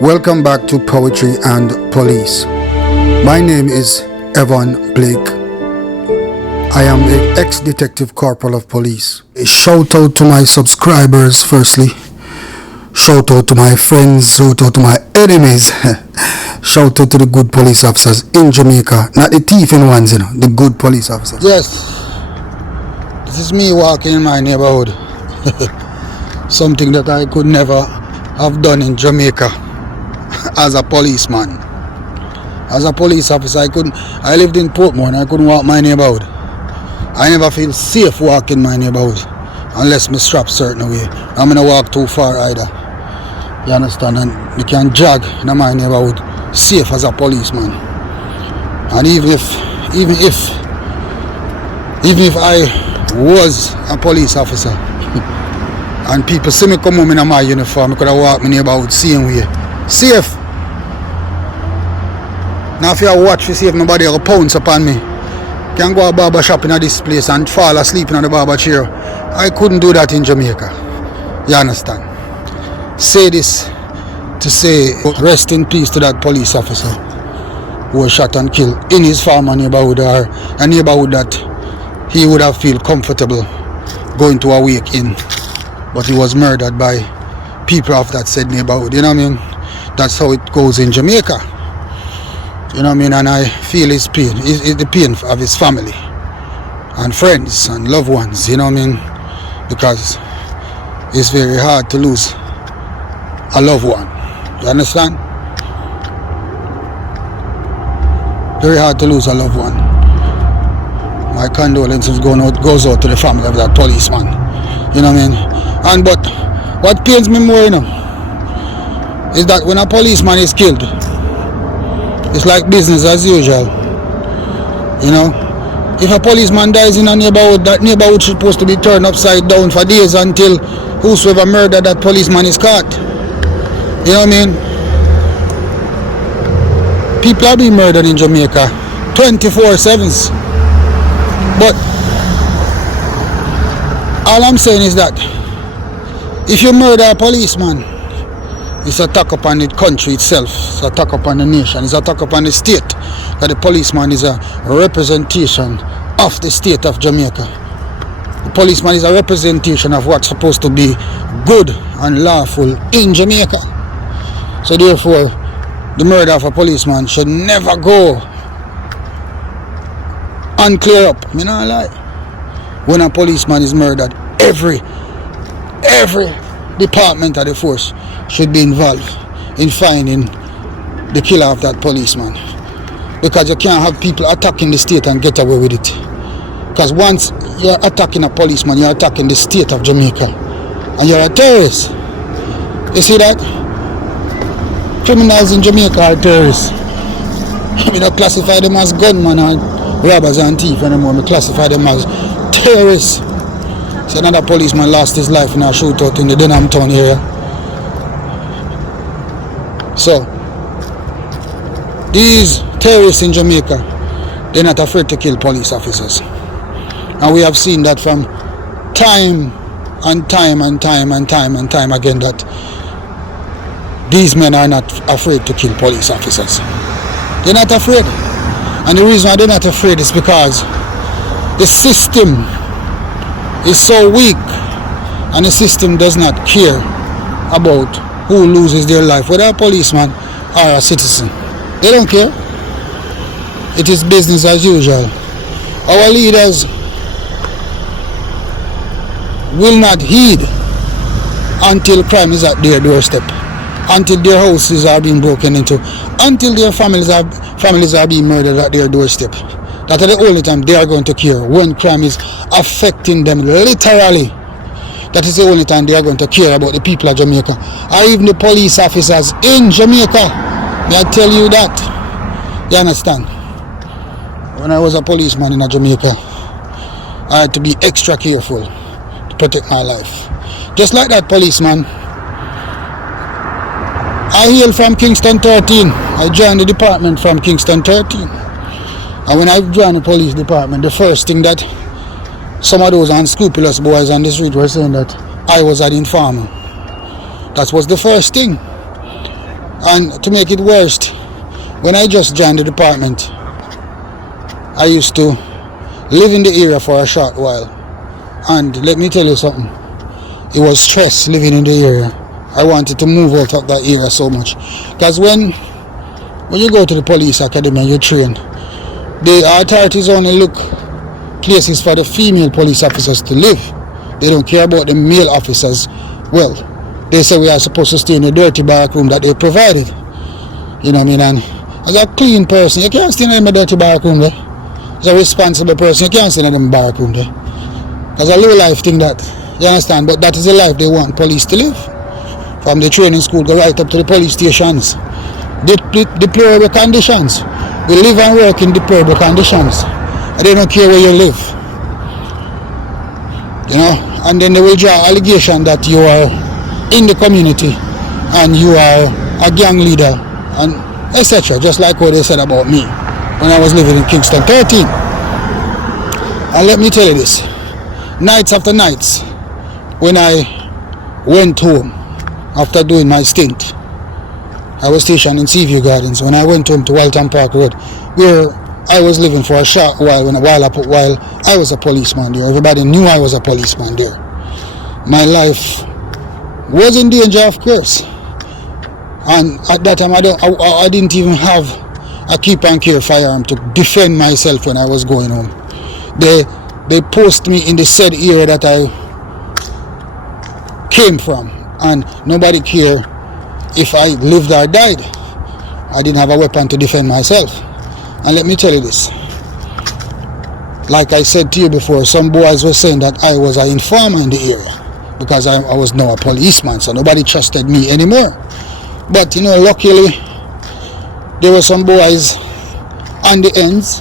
Welcome back to Poetry and Police. My name is Evan Blake. I am an ex-detective corporal of police. A shout out to my subscribers firstly. Shout out to my friends, shout out to my enemies. Shout out to the good police officers in Jamaica. Not the thieving ones, the good police officers. Yes, this is me walking in my neighborhood. Something that I could never have done in Jamaica. As a policeman, as a police officer, I lived in Portmore and I couldn't walk my neighborhood. I never feel safe walking my neighborhood unless me strap certain way. I'm gonna walk too far either. You understand? And you can jog in my neighborhood safe as a policeman. And even if I was a police officer and people see me come home in my uniform, I could have walked my neighborhood same way. Safe. Now if you watch to see if nobody will pounce upon me. Can go a barber shop in this place and fall asleep in the barber chair. I couldn't do that in Jamaica. You understand? Say this to say rest in peace to that police officer who was shot and killed in his farmer neighborhood, or a neighborhood that he would have feel comfortable going to a wake in. But he was murdered by people of that said neighborhood. You know what I mean? That's how it goes in Jamaica. You know what I mean? And I feel his pain, the pain of his family and friends and loved ones, you know what I mean? Because it's very hard to lose a loved one. You understand? Very hard to lose a loved one. My condolences goes out to the family of that policeman. You know what I mean? And but what pains me more, is that when a policeman is killed, it's like business as usual. If a policeman dies in a neighborhood, that neighborhood is supposed to be turned upside down for days until whosoever murdered that policeman is caught. You know what I mean? People are being murdered in Jamaica 24/7. But all I'm saying is that if you murder a policeman, it's an attack upon the country itself. It's an attack upon the nation. It's an attack upon the state. That the policeman is a representation of the state of Jamaica. The policeman is a representation of what's supposed to be good and lawful in Jamaica. So therefore, the murder of a policeman should never go unclear up. I not lie. When a policeman is murdered, every department of the force should be involved in finding the killer of that policeman. Because you can't have people attacking the state and get away with it. Because once you're attacking a policeman, you're attacking the state of Jamaica. And you're a terrorist. You see that? Criminals in Jamaica are terrorists. We don't classify them as gunmen and robbers and thieves anymore. We classify them as terrorists. So another policeman lost his life in a shootout in the Denham Town area. So, these terrorists in Jamaica, they're not afraid to kill police officers. And we have seen that from time and time again that these men are not afraid to kill police officers. They're not afraid. And the reason why they're not afraid is because the system is so weak and the system does not care about who loses their life, whether a policeman or a citizen. They don't care. It is business as usual. Our leaders will not heed until crime is at their doorstep, until their houses are being broken into, until their families are being murdered at their doorstep. That is the only time they are going to care, when crime is affecting them literally. That is the only time they are going to care about the people of Jamaica, or even the police officers in Jamaica. May I tell you that? You understand? When I was a policeman in Jamaica, I had to be extra careful to protect my life. Just like that policeman, I hail from Kingston 13. I joined the department from Kingston 13. And when I joined the police department, the first thing that some of those unscrupulous boys on the street were saying that I was an informer. That was the first thing. And to make it worse, when I just joined the department, I used to live in the area for a short while. And let me tell you something, it was stress living in the area. I wanted to move out of that area so much. Because when you go to the police academy and you train, the authorities only look places for the female police officers to live. They don't care about the male officers. Well, they say we are supposed to stay in the dirty back room that they provided. You know what I mean? And as a clean person, you can't stay in the dirty back room there. As a responsible person, you can't stay in the back room there. As a low life thing that, you understand? But that is the life they want police to live. From the training school, go right up to the police stations. Deplorable conditions. We live and work in deplorable conditions. And they don't care where you live. You know? And then they will draw allegation that you are in the community and you are a gang leader and etc. Just like what they said about me when I was living in Kingston 13. And let me tell you this. Nights after nights, when I went home after doing my stint, I was stationed in Seaview Gardens. When I went home to Walton Park Road, where I was living for a short while while I was a policeman there. Everybody knew I was a policeman there. My life was in danger, of course. And at that time, I didn't even have a keep and care firearm to defend myself when I was going home. They posted me in the said area that I came from, and nobody cared if I lived or died. I didn't have a weapon to defend myself. And let me tell you this. Like I said to you before, some boys were saying that I was an informer in the area because I was now a policeman, so nobody trusted me anymore. But, you know, luckily, there were some boys on the ends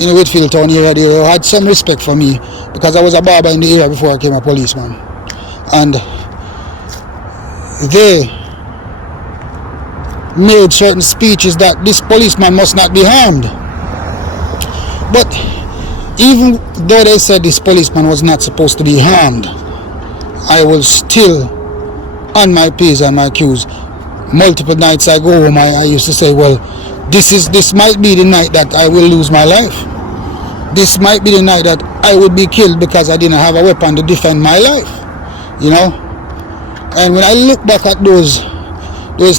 in the Whitfield town area. They had some respect for me because I was a barber in the area before I became a policeman. And they made certain speeches that this policeman must not be harmed. But even though they said this policeman was not supposed to be harmed, I was still on my P's and my Q's. Multiple nights I go home, I used to say, well, this might be the night that I will lose my life. This might be the night that I would be killed because I didn't have a weapon to defend my life. You know? And when I look back at those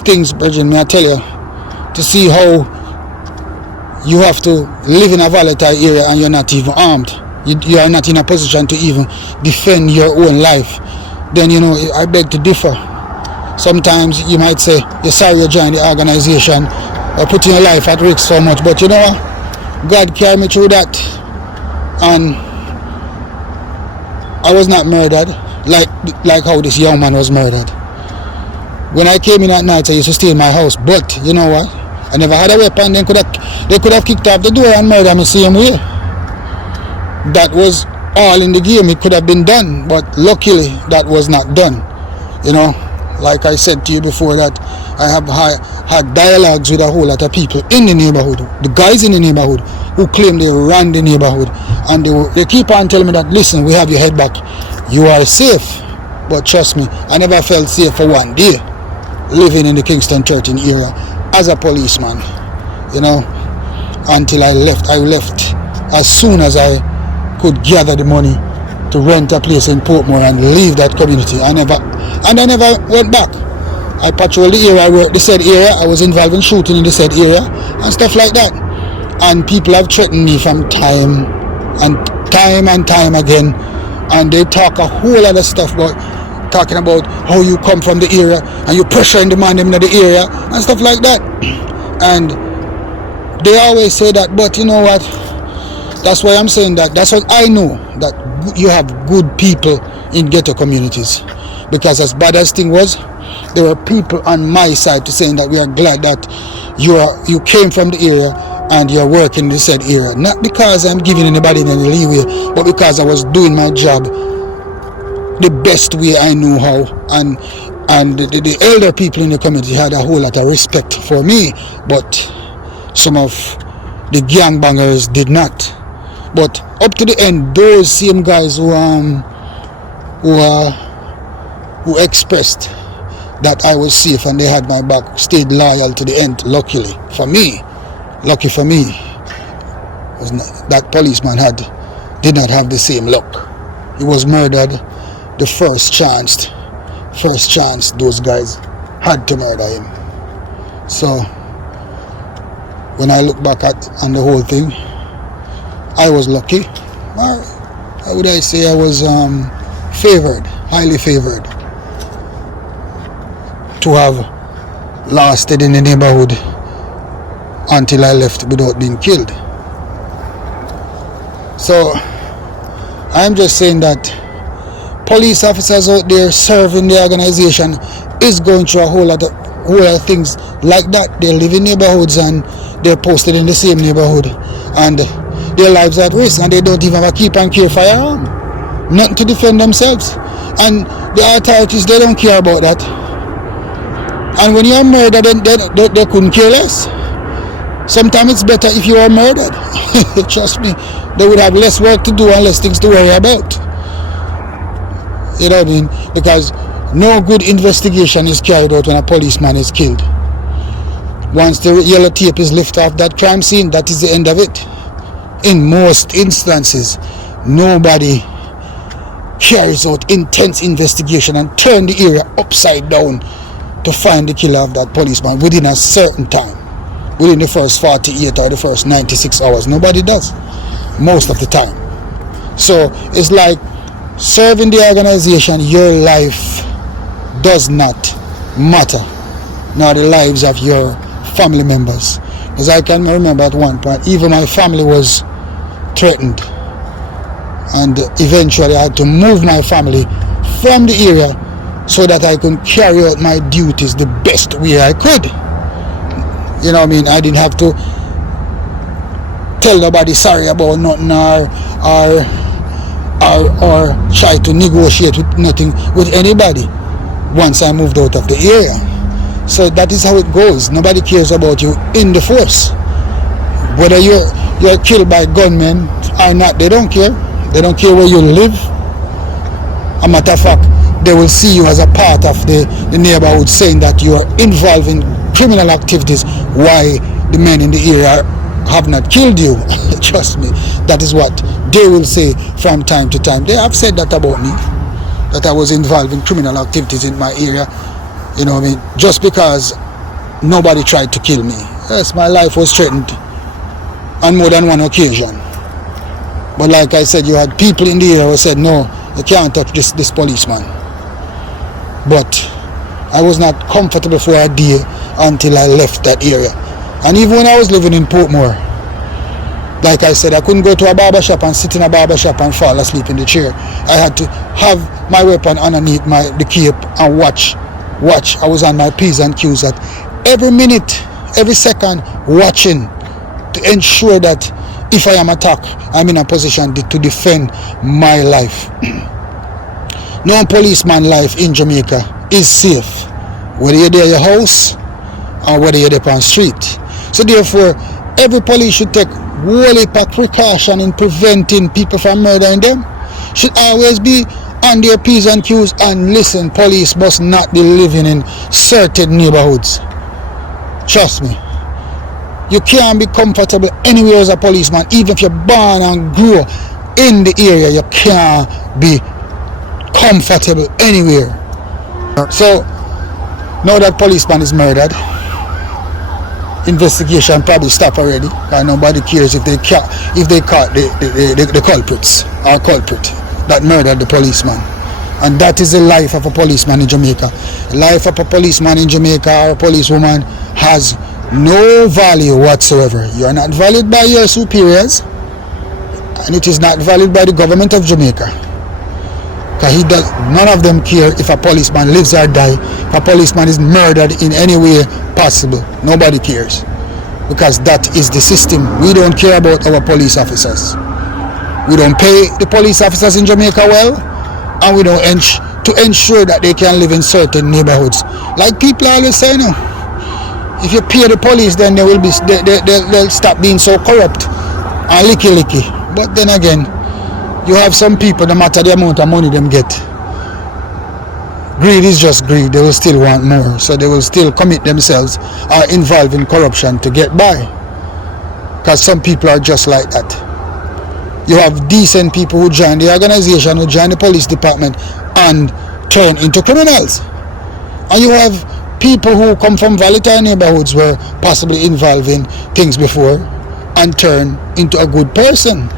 things, Bridget, may I tell you, to see how you have to live in a volatile area and you're not even armed. You are not in a position to even defend your own life. Then, you know, I beg to differ. Sometimes you might say, you're sorry you joined the organization or putting your life at risk so much. But you know what? God carried me through that. And I was not murdered like how this young man was murdered. When I came in at night, I used to stay in my house. But you know what? I never had a weapon. They could have kicked off the door and murdered me same way. That was all in the game. It could have been done, but luckily that was not done. You know, like I said to you before, that I have had dialogues with a whole lot of people in the neighborhood, the guys in the neighborhood who claim they ran the neighborhood, and they keep on telling me that, listen, we have your head back, you are safe. But trust me, I never felt safe for one day living in the Kingston 13 area as a policeman, you know, until I left. I left as soon as I could gather the money to rent a place in Portmore and leave that community. I never went back. I patrolled the area, I worked the said area, I was involved in shooting in the said area and stuff like that. And people have threatened me from time and time again, and they talk a whole lot of stuff about talking about how you come from the area and you pressuring the man in the area and stuff like that. And they always say that, but you know what? That's why I'm saying that. That's what I know, that you have good people in ghetto communities. Because as bad as thing was, there were people on my side to saying that we are glad that you came from the area and you're working in the said area. Not because I'm giving anybody any leeway, but because I was doing my job the best way I knew how. And the elder people in the community had a whole lot of respect for me, but some of the gangbangers did not. But up to the end, those same guys who expressed that I was safe and they had my back, stayed loyal to the end. Lucky for me, was not, that policeman did not have the same luck. He was murdered the first chance those guys had to murder him. So when I look back on the whole thing, I was lucky. Or how would I say, I was favored, highly favored, to have lasted in the neighborhood until I left without being killed. So I'm just saying that police officers out there serving the organization is going through a whole lot of things like that. They live in neighborhoods and they're posted in the same neighborhood and their lives are at risk, and they don't even have a keep and carry firearm, nothing to defend themselves, and the authorities, they don't care about that. And when you're murdered, they couldn't care less. Sometimes it's better if you are murdered. Trust me, they would have less work to do and less things to worry about. You know what I mean? Because no good investigation is carried out when a policeman is killed. Once the yellow tape is lifted off that crime scene, that is the end of it. In most instances, nobody carries out intense investigation and turn the area upside down to find the killer of that policeman within a certain time. Within the first 48 or the first 96 hours. Nobody does, most of the time. So it's like serving the organization, your life does not matter, nor the lives of your family members. Because I can remember at one point, even my family was threatened. And eventually I had to move my family from the area so that I could carry out my duties the best way I could. You know what I mean? I didn't have to tell nobody sorry about nothing or try to negotiate with nothing with anybody once I moved out of the area. So that is how it goes. Nobody cares about you in the force. Whether you're killed by gunmen or not, they don't care. They don't care where you live. A matter of fact, they will see you as a part of the neighborhood, saying that you are involved in criminal activities. Why the men in the area have not killed you? Trust me, that is what they will say from time to time. They have said that about me, that I was involved in criminal activities in my area. You know what I mean? Just because nobody tried to kill me. Yes, my life was threatened on more than one occasion. But like I said, you had people in the area who said, no, you can't touch this policeman. But I was not comfortable for a day until I left that area. And even when I was living in Portmore, like I said, I couldn't go to a barber shop and sit in a barber shop and fall asleep in the chair. I had to have my weapon underneath the cape and watch. I was on my P's and Q's at every minute, every second, watching to ensure that if I am attacked, I'm in a position to defend my life. No policeman life in Jamaica is safe, whether you're there at your house or whether you're there on the street. So therefore, every police should take whole heap of precaution in preventing people from murdering them. Should always be on their P's and Q's, and listen, police must not be living in certain neighborhoods. Trust me. You can't be comfortable anywhere as a policeman. Even if you're born and grew in the area, you can't be comfortable anywhere. So now that policeman is murdered, investigation probably stopped already, and nobody cares if they caught the culprits or culprit that murdered the policeman. And that is the life of a policeman in Jamaica. The life of a policeman in Jamaica or a policewoman has no value whatsoever. You are not valued by your superiors, and it is not valued by the government of Jamaica. Because none of them care if a policeman lives or dies. If a policeman is murdered in any way possible, nobody cares. Because that is the system. We don't care about our police officers. We don't pay the police officers in Jamaica well, and we don't to ensure that they can live in certain neighborhoods. Like people always say, no, if you pay the police, then they'll stop being so corrupt and licky. But then again, you have some people, no matter the amount of money them get, greed is just greed. They will still want more, so they will still commit themselves or involve in corruption to get by, because some people are just like that. You have decent people who join the organization, who join the police department and turn into criminals, and you have people who come from volatile neighborhoods, were possibly involved in things before, and turn into a good person.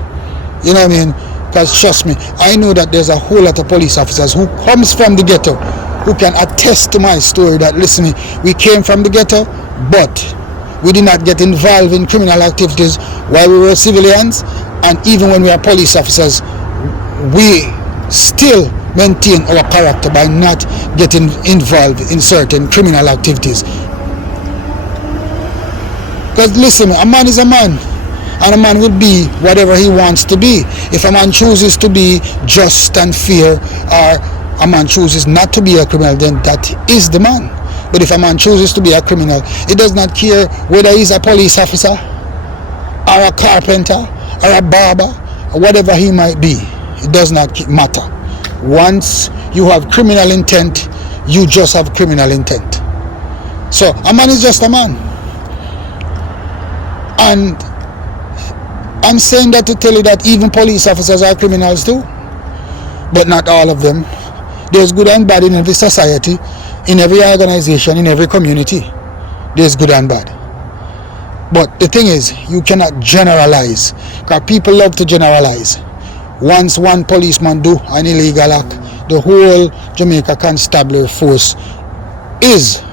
You know what I mean? Because trust me, I know that there's a whole lot of police officers who comes from the ghetto who can attest to my story that, listen, we came from the ghetto, but we did not get involved in criminal activities while we were civilians, and even when we are police officers, we still maintain our character by not getting involved in certain criminal activities. Because listen, a man is a man, and a man will be whatever he wants to be. If a man chooses to be just and fair, or a man chooses not to be a criminal, then that is the man. But if a man chooses to be a criminal, it does not care whether he's a police officer or a carpenter or a barber or whatever he might be. It does not matter. Once you have criminal intent, you just have criminal intent. So a man is just a man. And I'm saying that to tell you that even police officers are criminals too, but not all of them. There's good and bad in every society, in every organization, in every community. There's good and bad. But the thing is, you cannot generalize, because people love to generalize. Once one policeman do an illegal act, the whole Jamaica Constabulary Force is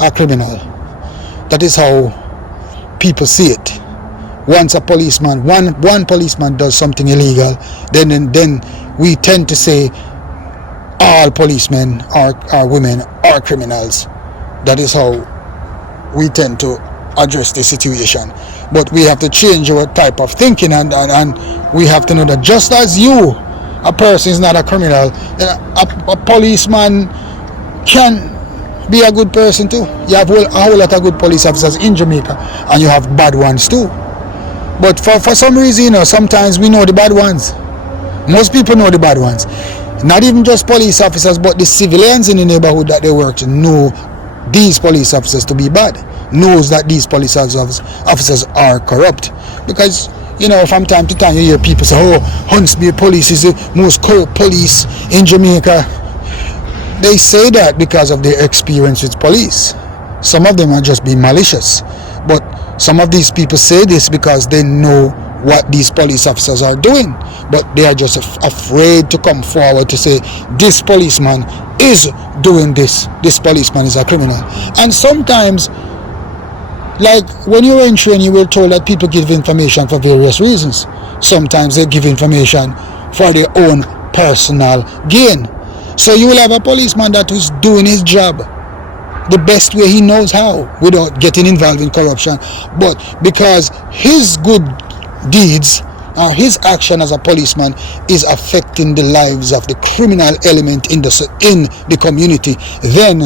a criminal. That is how people see it. Once a policeman, one policeman does something illegal, then we tend to say all policemen are women are criminals. That is how we tend to address the situation. But we have to change our type of thinking, and we have to know that just as you, a person is not a criminal, a policeman can be a good person too. You have a whole lot of good police officers in Jamaica, and you have bad ones too. But for some reason, sometimes we know the bad ones. Most people know the bad ones. Not even just police officers, but the civilians in the neighborhood that they work to know these police officers to be bad, knows that these police officers are corrupt. Because, from time to time you hear people say, oh, Huntsville police is the most corrupt police in Jamaica. They say that because of their experience with police. Some of them are just being malicious. But some of these people say this because they know what these police officers are doing, but they are just afraid to come forward to say, this policeman is doing this policeman is a criminal. And sometimes, like when you were in training, you were told that people give information for various reasons. Sometimes they give information for their own personal gain. So you will have a policeman that is doing his job the best way he knows how, without getting involved in corruption, but because his good deeds, his action as a policeman is affecting the lives of the criminal element in the community, then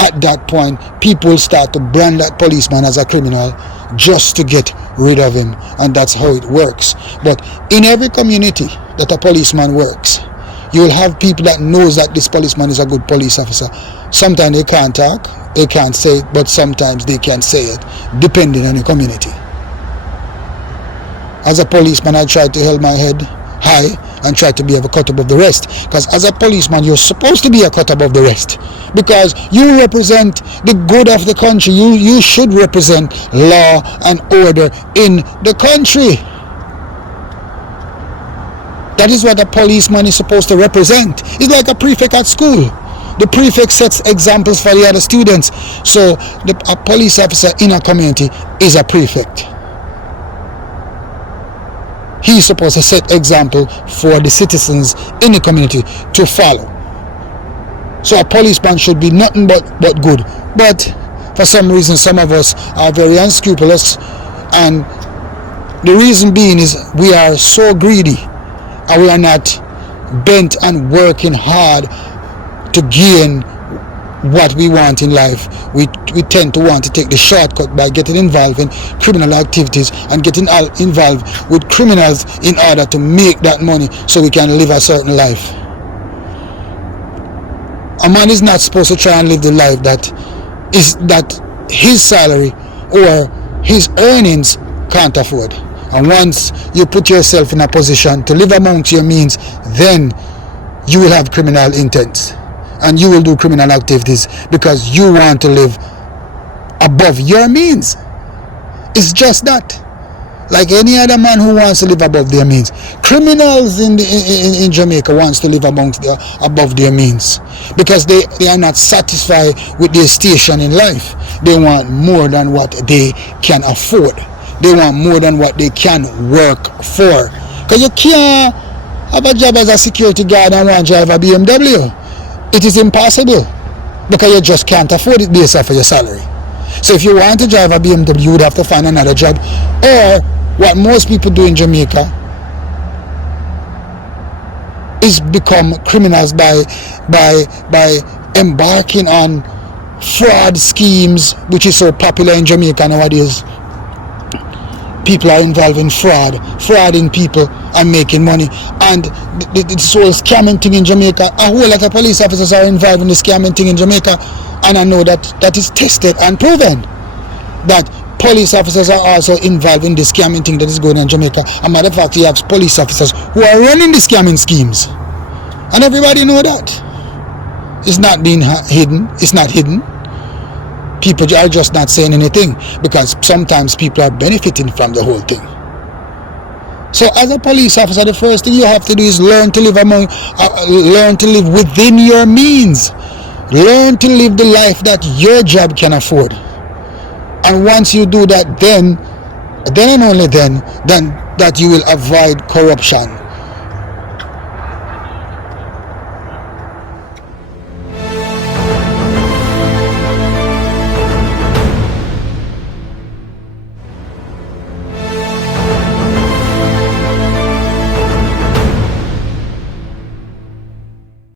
at that point people start to brand that policeman as a criminal just to get rid of him, and that's how it works. But in every community that a policeman works, you will have people that knows that this policeman is a good police officer. Sometimes they can't talk, they can't say it, but sometimes they can say it, depending on the community. As a policeman, I try to hold my head high and try to be a cut above the rest. Because as a policeman, you're supposed to be a cut above the rest. Because you represent the good of the country. You should represent law and order in the country. That is what a policeman is supposed to represent. It's like a prefect at school. The prefect sets examples for the other students. So a police officer in a community is a prefect. He's supposed to set example for the citizens in the community to follow. So a policeman should be nothing but good. But for some reason, some of us are very unscrupulous, and the reason being is we are so greedy, and we are not bent and working hard to gain what we want in life. We tend to want to take the shortcut by getting involved in criminal activities and getting involved with criminals in order to make that money so we can live a certain life. A man is not supposed to try and live the life that his salary or his earnings can't afford. And once you put yourself in a position to live amongst your means, then you will have criminal intent and you will do criminal activities because you want to live above your means. It's just that. Like any other man who wants to live above their means. Criminals in Jamaica wants to live above their means because they are not satisfied with their station in life. They want more than what they can afford. They want more than what they can work for. Because you can't have a job as a security guard and want to drive a BMW. It is impossible because you just can't afford it based off of your salary. So if you want to drive a BMW, you would have to find another job. Or what most people do in Jamaica is become criminals by embarking on fraud schemes, which is so popular in Jamaica nowadays. People are involved in frauding people and making money. And this whole scamming thing in Jamaica, a whole lot of police officers are involved in the scamming thing in Jamaica. And I know that is tested and proven that police officers are also involved in the scamming thing that is going on in Jamaica. As a matter of fact, you have police officers who are running the scamming schemes. And everybody know that. It's not being hidden. It's not hidden. People are just not saying anything because sometimes people are benefiting from the whole thing. So as a police officer, the first thing you have to do is learn to live within your means. Learn to live the life that your job can afford. And once you do that, then and only then that you will avoid corruption.